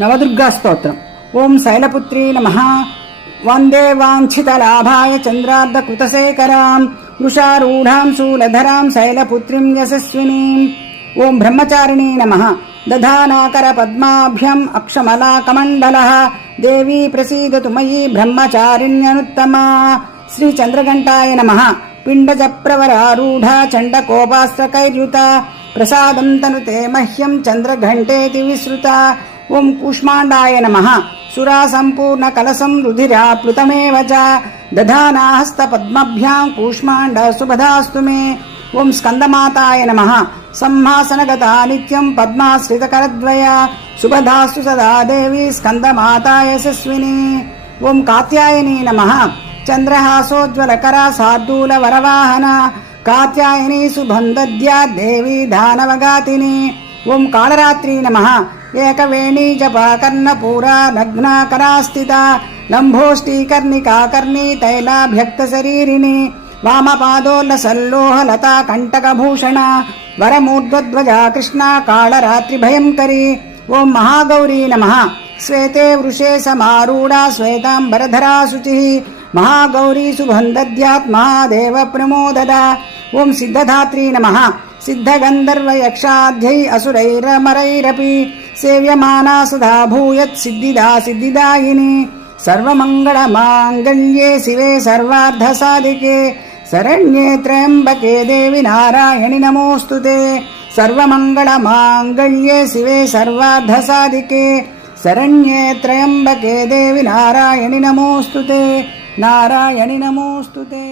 నవదుర్గా స్తోత్రం. ఓం శైలపుత్రీ నమః. వందే వాంఛితలాభాయ చంద్రార్ధకృతశేఖరాం వృషారూఢాం శూలధరాం శైలపుత్రీం యశస్వినీం. ఓం బ్రహ్మచారిణీ నమః. దధానాకర పద్మాభ్యాం అక్షమలాకమండలః దేవీ ప్రసీదతు మయీ బ్రహ్మచారిణ్యనుత్తమా. శ్రీ చంద్రఘంటాయ నమః. పిండజప్రవరారూఢ చండకోపాస్త్రకైర్యుత ప్రసాదం తనుతే మహ్యం చంద్రఘంటేతి విశ్రుత. ఓం కూష్మాండాయ నమః. సురా సంపూర్ణ కలసం రుధిరా ప్లుతమేవ చ దధానా హస్తపద్మభ్యాం కూష్మాండ సుభదాస్తు మే. ఓం స్కందమాతాయ నమః. సంహాసనగతా నిత్యం పద్మాశ్రితకరద్వయ సుభదాస్తు సదా దేవి స్కందమాతా యశస్విని. ఓం కాత్యాయనీ నమః. చంద్రహాసోజ్వలకరా శార్దూల వరవాహన కాత్యాయనీ శుభందద్యా దేవి దానవగాతిని. ఓం కాళరాత్రీ నమః. ఏకవేణీ జపాకర్ణపూరా నగ్నాకరాస్థిత లంబోష్టీకర్ణికాకర్ణీ తైలాభ్యక్తశరీరిణి వామపాదోల్లసల్లోహలతా కంటకభూషణ వరమూర్ధ్వధ్వజా కృష్ణ కాళరాత్రిభయంకరీ. ఓం మహాగౌరీ నమః. శ్వేతే వృషే సమారూఢా శ్వేతాంబరధరా శుచిః మహాగౌరీ శుభందద్యాత్ మహాదేవ ప్రమోదద. ఓం సిద్ధధాత్రీ నమః. సిద్ధగంధర్వయక్షాధ్యై అసురైరమరైరపి సేవ్యమానా సదా భూయత్ సిద్ధిదా సిద్ధిదాయిని. సర్వమంగళమాంగళ్యే శివే సర్వార్థసాధికే శరణ్యే త్రయంబకే దేవి నారాయణి నమోస్తుతే. సర్వమంగళమాంగళ్యే శివే సర్వార్థసాధికే శరణ్యే త్రయంబకే దేవి నారాయణి నమోస్తుతే. నారాయణి నమోస్తుతే.